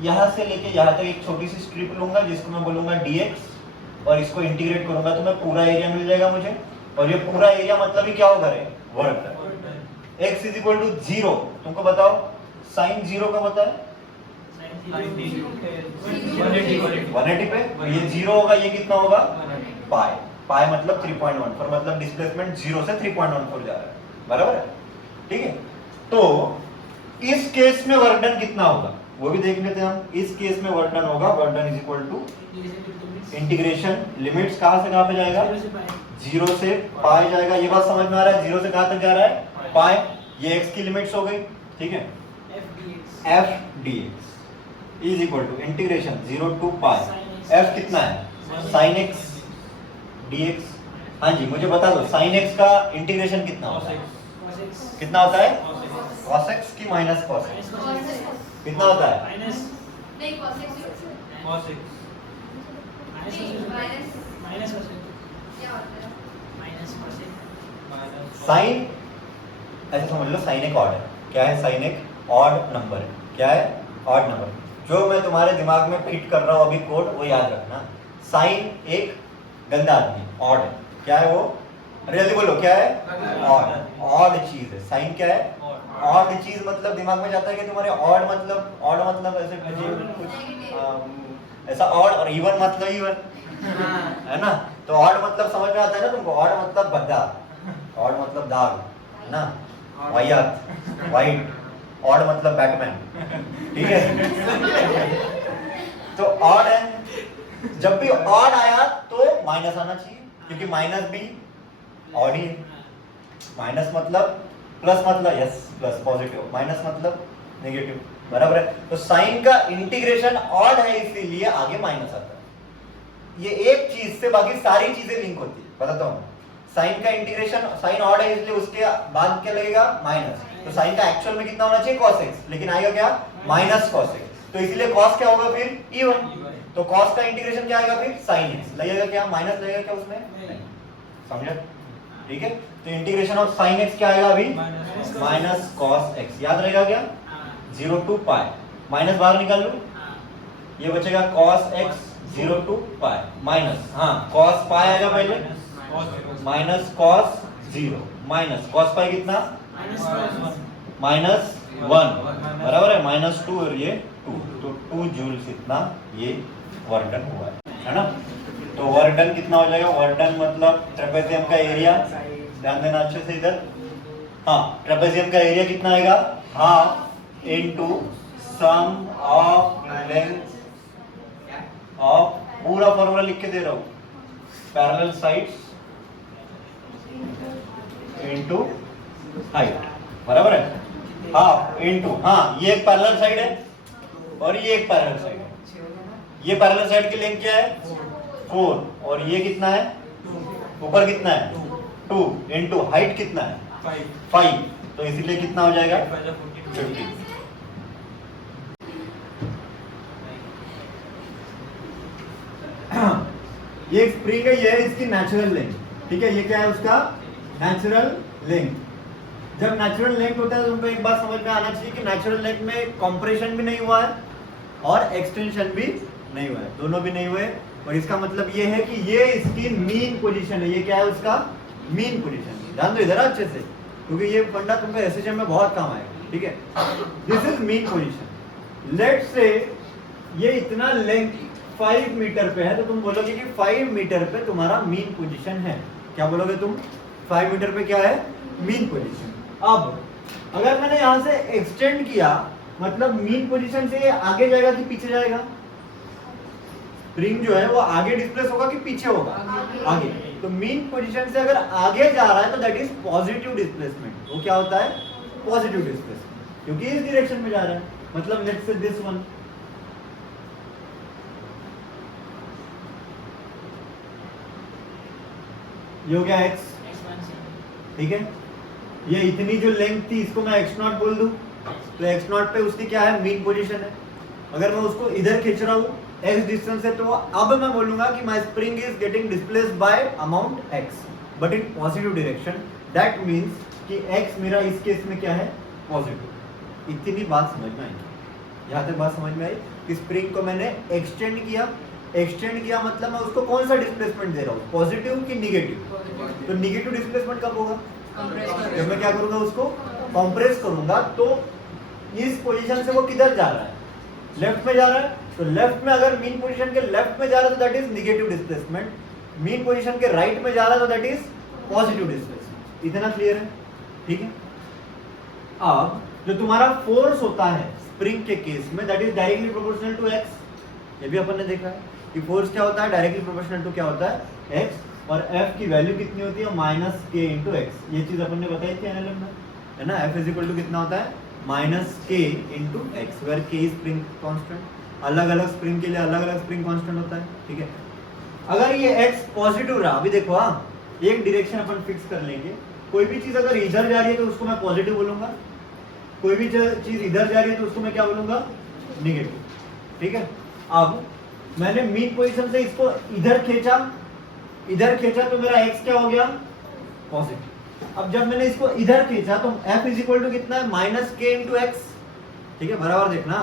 यहां से लेके यहां तक एक छोटी सी स्ट्रिप लूंगा जिसको मैं बोलूंगा dx, और इसको इंटीग्रेट करूंगा तो मैं पूरा एरिया मिल जाएगा मुझे, और ये पूरा एरिया मतलब ही क्या होगा रे, work. x is equal to 0, तुमको बताओ साइन 0 कब होता है? 180 पे। तो ये 0 होगा, ये कितना होगा? पाई। पाई मतलब 3.14, मतलब डिस्प्लेसमेंट 0 से 3.14 जा रहा है, बराबर है? ठीक है, तो इस केस में वर्क डन कितना होगा वो भी देख लेते हैं हम। इस केस में वर्क डन होगा, work done is equal to integration, limits कहां से कहां पे जाएगा? 0 से पाई जाएगा। ये बात समझ में आ रहा है? 0 से कहां तक जा रहा है? पाई। ये x की लिमिट्स हो गई, ठीक है? f dx is equal to integration 0 to pi. f कितना है? sin x dx। हाँ जी, मुझे बता दो sin x का इंटीग्रेशन कितना होता है? कितना होता है? cos x की माइनस cos x कितना होता है? नहीं cos x cos x minus क्या होता है? साइन, ऐसा समझ लो साइन एक ऑड है। क्या है? साइन एक ऑड नंबर है। क्या है? Odd number. जो मैं तुम्हारे दिमाग में फिट कर रहा हूँ अभी कोड, वो याद रखना। साइन एक गंदा आदमी, ऑड है। क्या है वो? अरे जल्दी बोलो, क्या है? ऑड। ऑड चीज है। साइन क्या है? ऑड चीज। मतलब दिमाग में जाता है कि तुम्हारे ऑड मतलब ऐसे कुछ ऐसा ऑड, और इवन मतलब इवन, है ना? तो ऑड मतलब समझ में आता है ना तुमको? ऑड मतलब गद्दा, ऑड मतलब दाग, है ना? वाहियात, वाइट। ऑड मतलब बैटमैन, ठीक है? तो ऑड है। जब भी ऑड आया तो माइनस आना चाहिए, क्योंकि माइनस भी ऑड ही है। माइनस मतलब प्लस, मतलब यस प्लस पॉजिटिव, माइनस मतलब नेगेटिव, बराबर है? तो साइन का इंटीग्रेशन ऑड है, इसीलिए आगे माइनस आता है। ये एक चीज से बाकी सारी चीजें लिंक होती है, बताता हूँ। साइन का इंटीग्रेशन, साइन ऑड है इसलिए उसके बाद क्या लगेगा? माइनस। तो साइन का एक्चुअल में कितना होना चाहिए? cos x, लेकिन आएगा क्या? Minus cos x। तो इसलिए cos क्या होगा फिर? इवन। तो cos का इंटीग्रेशन क्या आएगा फिर? sin x। लगेगा क्या? माइनस लगेगा क्या उसमें? नहीं। समझा? ठीक है, तो इंटीग्रेशन ऑफ sin x क्या आएगा अभी? Minus cos x। याद रहेगा क्या? 0 टू पाई, माइनस बाहर निकाल लो, ये बचेगा cos x 0 to pi minus, हाँ cos पाई आएगा पहले, माइनस cos 0 माइनस cos पाई कितना? माइनस 1, बराबर है? माइनस 2 और ये 2, तो 2 जूल्स इतना ये वर्क डन हुआ है ना? तो वर्क डन कितना हो जाएगा? वर्क डन मतलब ट्रेपेजियम का एरिया, ध्यान देना अच्छे से इधर। हाँ, ट्रेपेजियम का एरिया कितना आएगा? Half into sum of length of, पूरा फॉर्मूला लिख के दे रहा हूँ, पैरेलल साइड्स इनटू हाइट, बराबर है? हाफ इनटू, हाँ ये एक पैरेलल साइड है और ये एक पैरेलल साइड है। ये पैरेलल साइड की लेंथ क्या है? 4, और ये कितना है? ऊपर कितना है? 2 इनटू हाइट कितना है? 5, तो इसीलिए कितना हो जाएगा? 50। ये स्प्रिंग है, ये है इसकी नेचुरल लेंथ, ठीक है? ये क्या है उसका? Natural length. जब नेचुरल लेंथ होता है तो तुमको एक बात समझ में आना चाहिए कि नेचुरल लेंथ में कंप्रेशन भी नहीं हुआ है और एक्सटेंशन भी नहीं हुआ है, दोनों भी नहीं हुए। और इसका मतलब ये है कि ये इसकी मीन पोजीशन है। ये क्या है उसका? Mean position. ध्यान दो इधर अच्छे से, क्योंकि ये फंडा तुमको एसएचएम में बहुत काम आएगा, ठीक है? This is mean position. Let's say ये इतना लेंथ 5 मीटर पे है, तो तुम बोलोगे कि 5 मीटर पे तुम्हारा मीन पोजीशन है। क्या बोलोगे तुम? 5 मीटर पे क्या है? Mean position. अब अगर मैंने यहां से एक्सटेंड किया, मतलब मीन पोजीशन से ये आगे जाएगा कि पीछे जाएगा? स्प्रिंग जो है वो आगे डिस्प्लेस होगा कि पीछे होगा? आगे। तो मीन पोजीशन से अगर आगे जा रहा है तो दैट इज पॉजिटिव डिस्प्लेसमेंट। वो क्या होता है? पॉजिटिव डिस्प्लेसमेंट, क्योंकि इस डायरेक्शन में जा रहा है। मतलब लेट्स से दिस वन, ये हो गया x, ठीक है? ये इतनी जो लेंथ थी इसको मैं x0 बोल दूं, तो x0 पे उसकी क्या है? मीन पोजीशन है। अगर मैं उसको इधर खींच रहा हूं x डिस्टेंस है, तो अब मैं बोलूंगा कि my spring is getting displaced by amount x, but in positive direction. That means कि x मेरा इस केस में क्या है? पॉजिटिव। इतनी बात समझ में आई? यहाँ तक बात समझ में आई कि स्प्रिंग को मैंने एक्सटेंड किया। एक्सटेंड किया मतलब मैं उसको कौन सा डिस्प्लेसमेंट दे रहा हूँ? पॉजिटिव कि निगेटिव? तो निगेटिव डिस्प्लेसमेंट कब होगा? जब मैं क्या करूंगा? उसको कंप्रेस करूंगा। तो इस पोजीशन से वो किधर जा रहा है, लेफ्ट में जा रहा है। तो लेफ्ट में अगर मीन पोजीशन के लेफ्ट में जा रहा है तो that is negative displacement, mean position के राइट में जा रहा है तो दैट इज पॉजिटिव डिस्प्लेसमेंट। इतना क्लियर है, ठीक है। अब जो तुम्हारा फोर्स होता है स्प्रिंग के केस में that is directly proportional to X. ये भी अपन ने देखा है कि फोर्स क्या होता है, डायरेक्टली प्रोपोर्शनल टू क्या होता है, एक्स। और एफ की वैल्यू कितनी होती है, माइनस के इंटू एक्स। ये चीज अपन ने बताई थी एनएलएम में, है ना। एफ इज इक्वल टू कितना होता है, माइनस के इंटू एक्स, वेयर के इज स्प्रिंग कांस्टेंट। अलग अलग स्प्रिंग के लिए अलग अलग स्प्रिंग कांस्टेंट होता है, ठीक है। अगर ये एक्स पॉजिटिव रहा, अभी देखो हाँ, एक डायरेक्शन अपन फिक्स कर लेंगे। कोई भी चीज अगर इधर जा रही है तो उसको मैं पॉजिटिव बोलूंगा, कोई भी चीज इधर जा रही है तो उसको मैं क्या बोलूंगा, निगेटिव, ठीक है। अब मैंने मीन पोजीशन से इसको इधर खींचा तो मेरा एक्स क्या हो गया, पॉजिटिव। अब जब मैंने इसको इधर खींचा तो एफ इज इक्वल टू कितना है, माइनस के इंटू एक्स, ठीक है। बराबर देखना,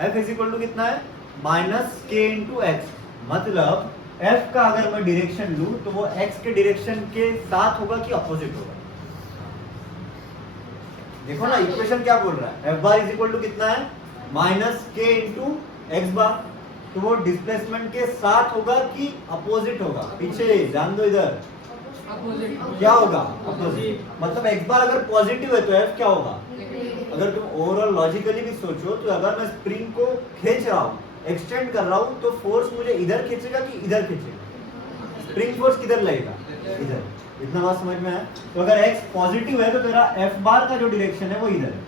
एफ इज इक्वल टू कितना है, माइनस के इंटू एक्स। मतलब एफ का अगर मैं डायरेक्शन लूं तो वो एक्स के डायरेक्शन के साथ होगा कि अपोजिट होगा। देखो ना इक्वेशन क्या बोल रहा है, F bar is equal to कितना है, माइनस के इंटू एक्स बार। तो वो डिस्प्लेसमेंट के साथ होगा कि अपोजिट होगा, पीछे ध्यान दो इधर, क्या होगा, अपोजिट। मतलब एक्स बार अगर पॉजिटिव है तो एफ क्या होगा, अगर तुम ओवरऑल लॉजिकली भी सोचो तो अगर मैं स्प्रिंग को खींच रहा हूँ, एक्सटेंड कर रहा हूँ, तो फोर्स मुझे इधर खींचेगा कि इधर खींचेगा, स्प्रिंग फोर्स किधर लगेगा, इधर। इतना बात समझ में आया। तो अगर एक्स पॉजिटिव है तो तेरा एफ बार का जो डायरेक्शन है वो इधर है।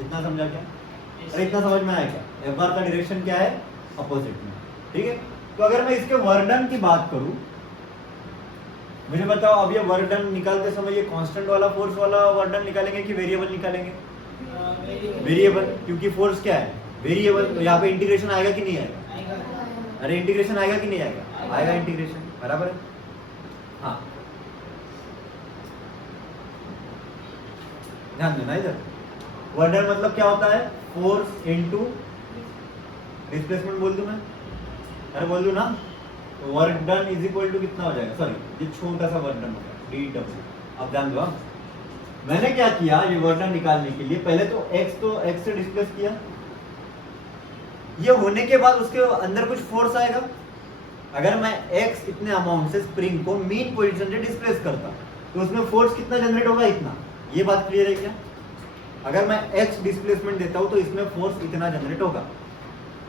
इतना समझा क्या, अरे इतना समझ में आया क्या, एफ बार का डायरेक्शन क्या है, अपोजिट में, ठीक है। तो अगर मैं इसके वर्क डन की बात करूं, मुझे बताओ अब ये वर्क डन निकालते समय ये कांस्टेंट वाला फोर्स वाला वर्क डन निकालेंगे कि वेरिएबल निकालेंगे, वेरिएबल, क्योंकि फोर्स क्या है, वेरिएबल। तो यहाँ पे इंटीग्रेशन आएगा कि नहीं आएगा, अरे इंटीग्रेशन आएगा कि नहीं आएगा, आएगा इंटीग्रेशन, बराबर है। हाँ ध्यान देना इधर, वर्क डन मतलब क्या होता है, फोर्स इनटू डिस्प्लेसमेंट बोल दूं मैं, अरे बोल दूं ना, work done is equal to कितना हो जाएगा, सॉरी ये छोटा सा वर्क डन होगा डी डब्ल्यू। अब ध्यान दो, मैंने क्या किया, ये वर्क डन निकालने के लिए पहले तो एक्स से डिस्प्लेस किया, ये होने के बाद उसके अंदर कुछ फोर्स आएगा। अगर मैं एक्स इतने अमाउंट से स्प्रिंग को मीन पोजीशन से डिस्प्लेस करता तो उसमें फोर्स कितना जनरेट होगा, इतना। ये बात क्लियर है क्या, अगर मैं एक्स डिस्प्लेसमेंट देता हूं तो इसमें फोर्स इतना जनरेट होगा,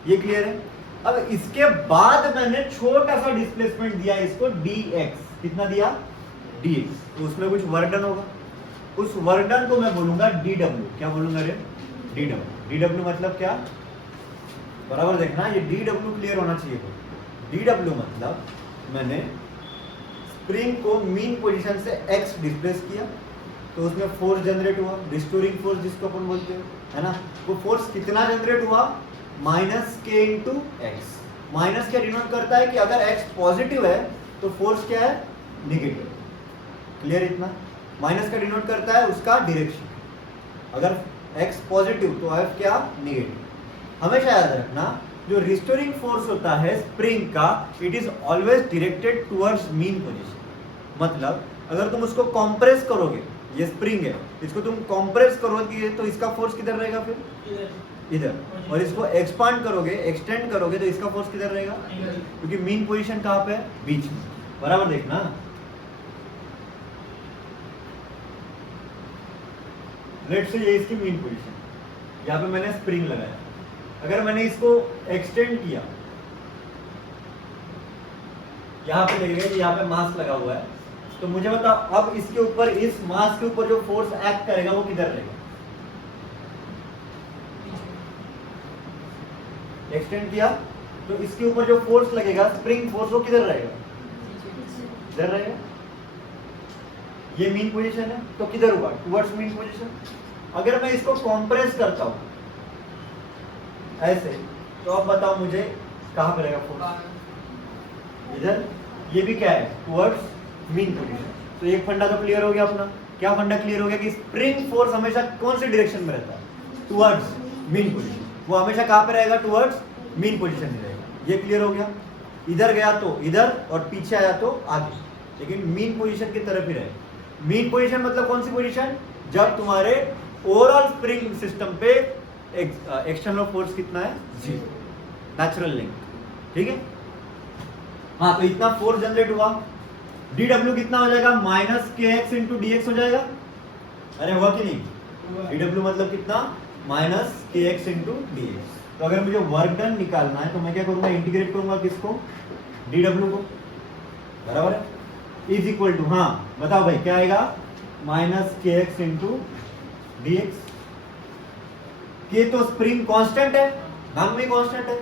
ये क्लियर है। अब इसके बाद मैंने छोटा सा डिस्प्लेसमेंट दिया इसको dx, कितना दिया, dx, तो उसमें कुछ वर्क डन होगा। उस वर्क डन को मैं बोलूंगा dw, क्या बोलूंगा रे, dw मतलब क्या, बराबर देखना, ये dw क्लियर होना चाहिए। dw मतलब मैंने स्प्रिंग को मीन पोजीशन से x डिस्प्लेस किया तो उसमें फोर्स जनरेट हुआ, रिस्टोरिंग फोर्स जिसको अपन बोलते हैं, है ना। वो फोर्स कितना जनरेट हुआ, माइनस के इंटू एक्स। माइनस क्या डिनोट करता है कि अगर एक्स पॉजिटिव है तो फोर्स क्या है, निगेटिव। क्लियर इतना, माइनस का डिनोट करता है उसका डायरेक्शन, अगर एक्स पॉजिटिव तो एफ क्या, निगेटिव। हमेशा याद रखना, जो रिस्टोरिंग फोर्स होता है स्प्रिंग का, it is always directed towards mean position. मतलब अगर तुम उसको कॉम्प्रेस करोगे, ये स्प्रिंग है, इसको तुम कॉम्प्रेस करोगे तो इसका फोर्स किधर रहेगा, फिर इधर। और इसको एक्सपांड करोगे, एक्सटेंड करोगे तो इसका फोर्स किधर रहेगा, क्योंकि मीन पोजीशन कहाँ पे है, बीच में। बराबर देखना, लेट्स से ये इसकी मीन पोजीशन, यहाँ पे मैंने स्प्रिंग लगाया। अगर मैंने इसको एक्सटेंड किया, यहाँ पे देखिए यहाँ पे मास लगा हुआ है, तो मुझे बताओ अब इसके ऊपर, इस मास के ऊपर जो फोर्स एक्ट करेगा वो किधर रहेगा, एक्सटेंड किया तो इसके ऊपर जो फोर्स लगेगा, स्प्रिंग फोर्स, वो किधर रहेगा, इधर रहेगा। ये मीन पोजीशन है तो किधर हुआ, टुवर्ड्स मीन पोजीशन। अगर मैं इसको कॉम्प्रेस करता हूं ऐसे, तो अब बताओ मुझे कहां पे रहेगा फोर्स, इधर। ये भी क्या है, टुवर्ड्स मीन पोजीशन। तो एक फंडा तो क्लियर हो गया अपना। क्या फंडा क्लियर हो गया कि स्प्रिंग फोर्स हमेशा कौन सी डायरेक्शन में रहता है, टुवर्ड्स मीन पोजीशन। वो हमेशा कहां पे रहेगा, टुवर्ड्स मीन पोजीशन में रहेगा। ये क्लियर हो गया, इधर गया तो इधर और पीछे आया तो आगे, लेकिन मीन पोजीशन की तरफ ही रहेगा। मीन पोजीशन मतलब कौन सी पोजीशन, जब तुम्हारे ओवरऑल स्प्रिंग सिस्टम पे एक्सटर्नल फोर्स कितना है? 0, नेचुरल लेंथ, ठीक है। हाँ, तो इतना फोर्स जनरेट हुआ, dw कितना हो जाएगा? माइनस के एक्स इंटू डी एक्स हो जाएगा। अरे हुआ कि नहीं? dw मतलब कितना? माइनस के एक्स इंटू डी एक्स। तो अगर मुझे वर्क डन निकालना है तो मैं क्या करूंगा? इंटीग्रेट करूंगा किसको? dw को, बराबर है, इज इक्वल टू, हाँ बताओ भाई क्या आएगा? माइनस के एक्स इंटू डी एक्स। के तो स्प्रिंग कांस्टेंट है, नाम में कांस्टेंट है,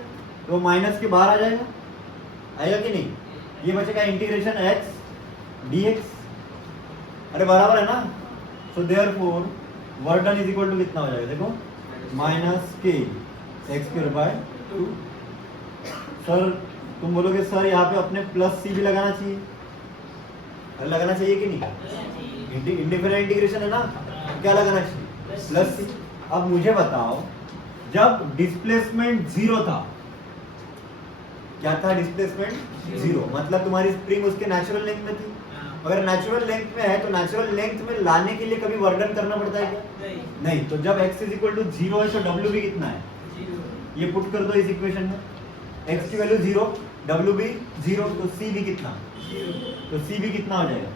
तो माइनस के बाहर आ जाएगा, आएगा कि नहीं? ये बचेगा इंटीग्रेशन एक्स डी एक्स। अरे बराबर है ना? So therefore work done is equal to कितना हो जाएगा? देखो, माइनस के एक्स स्क्वायर बाय 2। सर तुम बोलोगे सर यहाँ पे अपने प्लस सी भी लगाना चाहिए, अरे लगाना चाहिए कि नहीं? इंडिफरेंट इंटीग्रेशन है ना, क्या लगाना चाहिए? प्लस सी। अब मुझे बताओ, जब डिस्प्लेसमेंट 0 था, क्या था? डिस्प्लेसमेंट 0, मतलब तुम्हारी स्प्रिंग उसके नेचुरल लेंथ में थी। अगर नेचुरल लेंथ में है तो नेचुरल लेंथ में लाने के लिए कभी वर्क डन करना पड़ता है क्या? नहीं। तो जब x इज इक्वल टू 0 है तो w भी कितना है? ये पुट कर दो इस इक्वेशन में, x की वैल्यू 0, w भी 0, तो c भी कितना? तो c भी कितना हो जाएगा?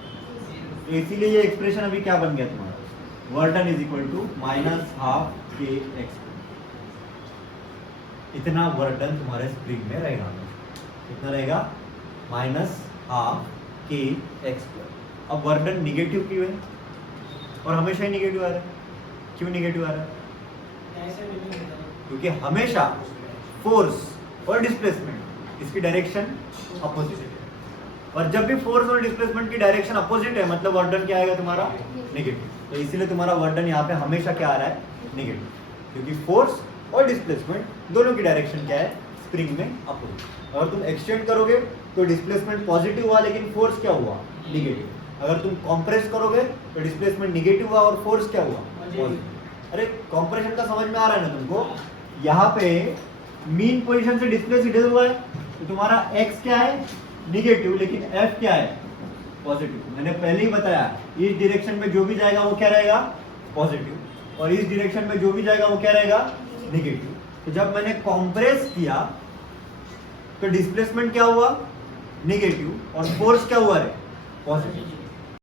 तो इसीलिए ये एक्सप्रेशन अभी क्या बन गया तुम्हारा? Work done is equal to minus half K X. इतना वर्क डन तुम्हारे स्प्रिंग में रहेगा। कितना रहेगा? Minus half K X square. अब वर्क डन निगेटिव क्यों है? और हमेशा ही निगेटिव आ रहा है। क्यों निगेटिव आ रहा है? क्योंकि हमेशा फोर्स और डिस्प्लेसमेंट इसकी डायरेक्शन अपोजिट है, और जब भी फोर्स और डिस्प्लेसमेंट की डायरेक्शन अपोजिट है मतलब वर्क डन क्या आएगा तुम्हारा? नेगेटिव। तो इसीलिए तुम्हारा वर्क डन यहाँ पे हमेशा क्या आ रहा है? नेगेटिव, क्योंकि फोर्स और डिस्प्लेसमेंट दोनों की डायरेक्शन क्या है? स्प्रिंग में अपोजिट। अगर तुम एक्सटेंड करोगे तो डिस्प्लेसमेंट पॉजिटिव हुआ लेकिन फोर्स क्या हुआ? नेगेटिव। अगर तुम कंप्रेस करोगे तो डिस्प्लेसमेंट नेगेटिव हुआ और फोर्स क्या हुआ? पॉजिटिव। अरे कंप्रेशन का समझ में आ रहा है ना तुमको? यहाँ पे मीन पोजीशन से डिस्प्लेस इधर हुआ है तो तुम्हारा x क्या है? नेगेटिव, लेकिन f क्या है? पॉजिटिव। मैंने पहले ही बताया, इस डायरेक्शन में जो भी जाएगा वो क्या रहेगा? पॉजिटिव, और इस डायरेक्शन में जो भी जाएगा वो क्या रहेगा? नेगेटिव। तो जब मैंने कंप्रेस किया तो डिस्प्लेसमेंट क्या हुआ? नेगेटिव, और फोर्स क्या हुआ है? पॉजिटिव।